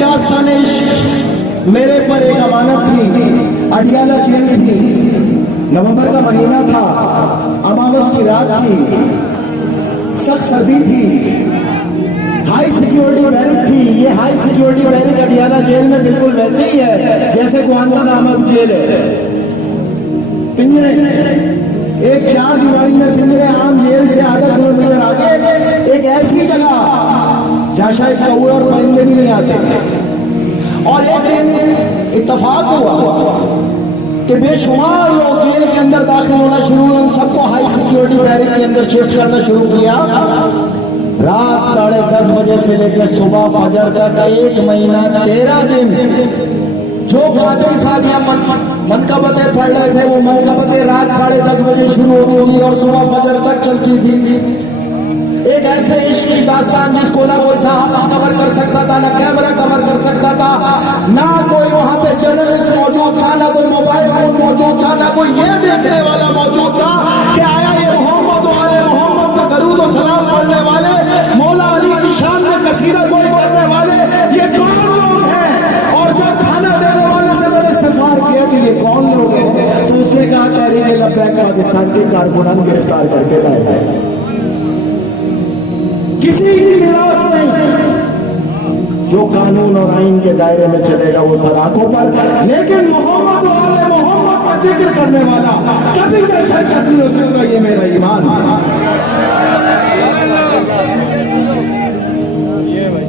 दास्तान इश्क मेरे पर एक अमानत थी। अडियाला जेल थी, नवंबर का महीना था, अमावस की रात थी, सख्त सर्दी थी, हाई सिक्योरिटी बैरिक थी। ये high security barrack Adiala jail में बिल्कुल वैसे ही है जैसे गुआंतानामो जेल है। पिंजरे, एक 4 दीवारी में पिंजरे, आम जेल से आधा किलोमीटर आगे एक ऐसी जगह जहां शायद कौवे और परिंदे भी नहीं आते। और एक दिन इत्तेफाक हुआ कि बेशुमार लोग जेल के अंदर दाखिल होना शुरू हुए, उन सबको हाई सिक्योरिटी बैरिक के अंदर शिफ्ट करना शुरू किया। रात 10:30 बजे से लेकर सुबह फजर तक 1 महीना 13 दिन जो कादिर सादिया मनकबतें पढ़ रहे थे, वो मनकबतें रात 10:30 बजे शुरू होती थी और सुबह फजर तक चलती थी। एक ऐसे इश्क की दास्तान जिसको ना कोई सहाबा कवर कर सकता था, ना कैमरा कवर कर सकता था, ना कोई वहां पे जर्नलिस्ट मौजूद था, ना कोई मोबाइल फोन मौजूद था, ना कोई ये देखने वाला मौजूद था कि आया ये मोहम्मद वाले, मोहम्मद पे दरूद और सलाम पढ़ने वाले, मौला अली की शान में कसीदा कोई करने वाले, ये कौन लोग हैं। और जब खाना देने वाले से मैंने इस्तिफार किया कि ये कौन लोग हैं, तो उसने कहा तहरीक लब्बैक पाकिस्तान के कारकुनान गिरफ्तार करके लाए गए। किसी की निराश नहीं, जो कानून और आइन के दायरे में चलेगा वो सलाखों पर, लेकिन मोहम्मद वाले, मोहम्मद का जिक्र करने वाला कभी दहशत करती हो, ये मेरा ईमान।